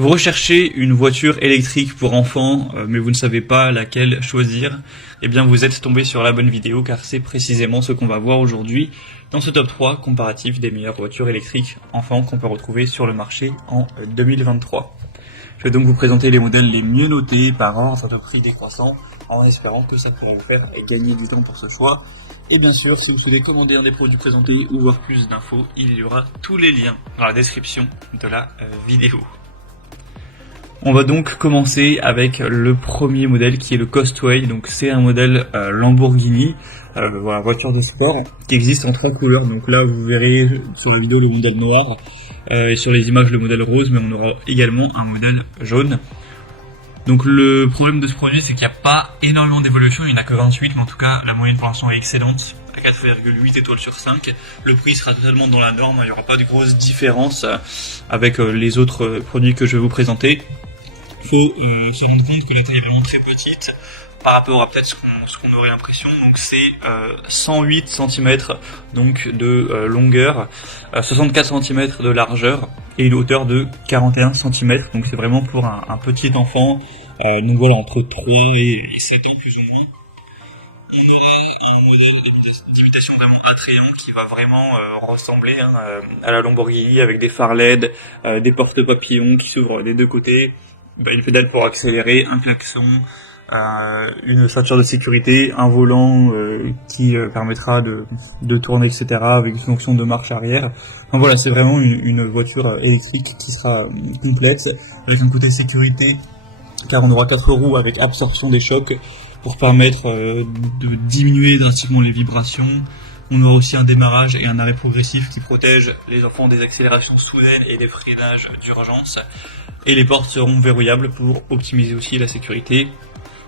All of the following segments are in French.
Vous recherchez une voiture électrique pour enfants, mais vous ne savez pas laquelle choisir, eh bien vous êtes tombé sur la bonne vidéo car c'est précisément ce qu'on va voir aujourd'hui dans ce top 3 comparatif des meilleures voitures électriques enfants qu'on peut retrouver sur le marché en 2023. Je vais donc vous présenter les modèles les mieux notés par ordre de prix décroissant en espérant que ça pourra vous faire gagner du temps pour ce choix. Et bien sûr, si vous souhaitez commander un des produits présentés ou voir plus d'infos, il y aura tous les liens dans la description de la vidéo. On va donc commencer avec le premier modèle qui est le Costway. Donc c'est un modèle Lamborghini, voilà, voiture de sport qui existe en 3 couleurs. Donc là vous verrez sur la vidéo le modèle noir et sur les images le modèle rose, mais on aura également un modèle jaune. Donc le problème de ce produit, c'est qu'il n'y a pas énormément d'évolution, il n'y en a que 28, mais en tout cas la moyenne pour l'instant est excellente, à 4,8 étoiles sur 5. Le prix sera totalement dans la norme, il n'y aura pas de grosse différence avec les autres produits que je vais vous présenter. Il faut se rendre compte que la taille est vraiment très petite par rapport à peut-être ce qu'on aurait l'impression. Donc c'est 108 cm donc de longueur, 64 cm de largeur et une hauteur de 41 cm. Donc c'est vraiment pour un petit enfant, donc voilà, entre 3 et 7 ans plus ou moins. On aura un modèle d'imitation vraiment attrayant qui va vraiment ressembler à la Lamborghini, avec des phares LED, des portes papillons qui s'ouvrent des deux côtés, une pédale pour accélérer, un klaxon, une ceinture de sécurité, un volant qui permettra de tourner, etc., avec une fonction de marche arrière. Enfin, voilà, c'est vraiment une voiture électrique qui sera complète, avec un côté sécurité, car on aura 4 roues avec absorption des chocs pour permettre de diminuer drastiquement les vibrations. On aura aussi un démarrage et un arrêt progressif qui protège les enfants des accélérations soudaines et des freinages d'urgence. Et les portes seront verrouillables pour optimiser aussi la sécurité.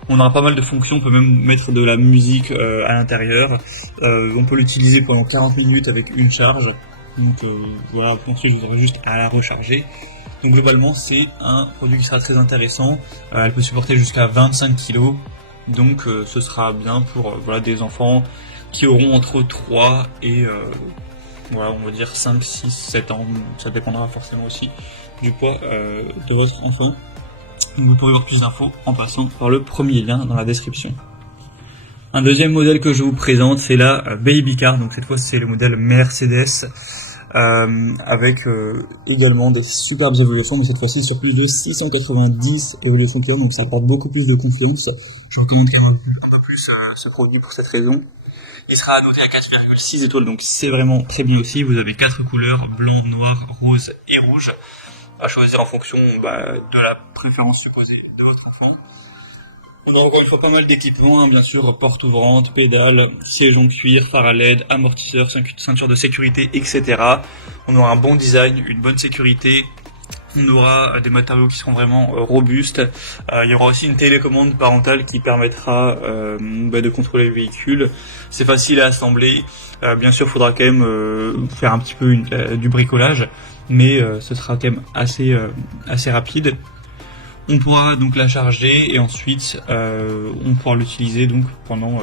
On aura pas mal de fonctions, on peut même mettre de la musique à l'intérieur. On peut l'utiliser pendant 40 minutes avec une charge. Donc voilà, ensuite vous aurez juste à la recharger. Donc globalement c'est un produit qui sera très intéressant. Elle peut supporter jusqu'à 25 kg. Donc ce sera bien pour voilà, des enfants qui auront entre 3 et voilà, on va dire 5, 6, 7 ans, ça dépendra forcément aussi du poids de votre enfant. Donc vous pourrez voir plus d'infos en passant par le premier lien dans la description. Un deuxième modèle que je vous présente, c'est la Baby Car, donc cette fois c'est le modèle Mercedes, avec également des superbes évolutions, mais cette fois-ci sur plus de 690 évolutions clients, donc ça apporte beaucoup plus de confiance. Je vous recommande un peu plus ce produit pour cette raison. Il sera noté à 4,6 étoiles, donc c'est vraiment très bien aussi. Vous avez 4 couleurs, blanc, noir, rose et rouge, à choisir en fonction de la préférence supposée de votre enfant. On a encore une fois pas mal d'équipements, bien sûr, porte ouvrante, pédale, siège en cuir, phare à LED, amortisseur, ceinture de sécurité, etc. On aura un bon design, une bonne sécurité. On aura des matériaux qui seront vraiment robustes. Il y aura aussi une télécommande parentale qui permettra de contrôler le véhicule. C'est facile à assembler. Bien sûr, il faudra quand même faire un petit peu du bricolage, mais ce sera quand même assez rapide. On pourra donc la charger et ensuite on pourra l'utiliser donc pendant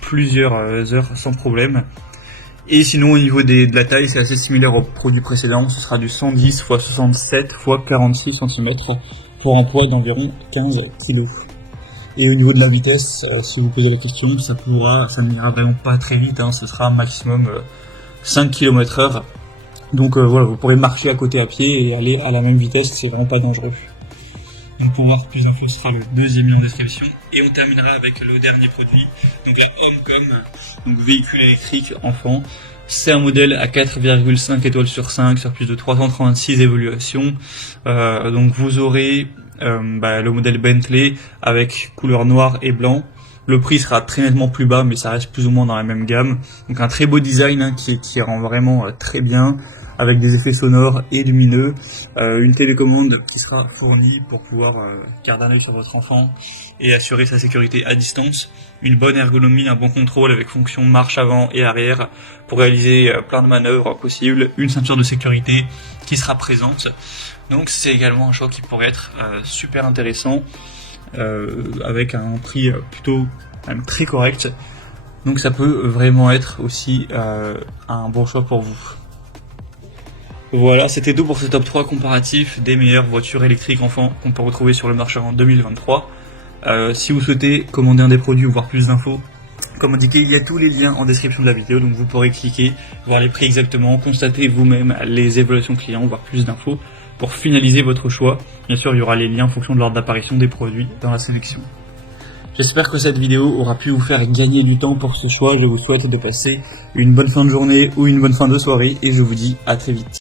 plusieurs heures sans problème. Et sinon au niveau de la taille, c'est assez similaire au produit précédent, ce sera du 110 x 67 x 46 cm pour un poids d'environ 15 kg. Et au niveau de la vitesse, si vous posez la question, ça n'ira vraiment pas très vite, ce sera maximum 5 km/h. Donc voilà, vous pourrez marcher à côté à pied et aller à la même vitesse, c'est vraiment pas dangereux. Donc pour voir plus d'infos, ce sera le deuxième lien en description. Et on terminera avec le dernier produit, donc la Homecom, donc véhicule électrique enfant. C'est un modèle à 4,5 étoiles sur 5 sur plus de 336 évaluations. Donc vous aurez le modèle Bentley avec couleur noire et blanc. Le prix sera très nettement plus bas, mais ça reste plus ou moins dans la même gamme. Donc un très beau design qui rend vraiment très bien, avec des effets sonores et lumineux, une télécommande qui sera fournie pour pouvoir garder un œil sur votre enfant et assurer sa sécurité à distance, une bonne ergonomie, un bon contrôle avec fonction marche avant et arrière pour réaliser plein de manœuvres possibles, une ceinture de sécurité qui sera présente. Donc c'est également un choix qui pourrait être super intéressant, avec un prix plutôt même très correct. Donc ça peut vraiment être aussi un bon choix pour vous. Voilà, c'était tout pour ce top 3 comparatif des meilleures voitures électriques enfants qu'on peut retrouver sur le marché en 2023. Si vous souhaitez commander un des produits ou voir plus d'infos, comme indiqué, il y a tous les liens en description de la vidéo, donc vous pourrez cliquer, voir les prix exactement, constater vous-même les évaluations clients, voir plus d'infos pour finaliser votre choix. Bien sûr, il y aura les liens en fonction de l'ordre d'apparition des produits dans la sélection. J'espère que cette vidéo aura pu vous faire gagner du temps pour ce choix. Je vous souhaite de passer une bonne fin de journée ou une bonne fin de soirée et je vous dis à très vite.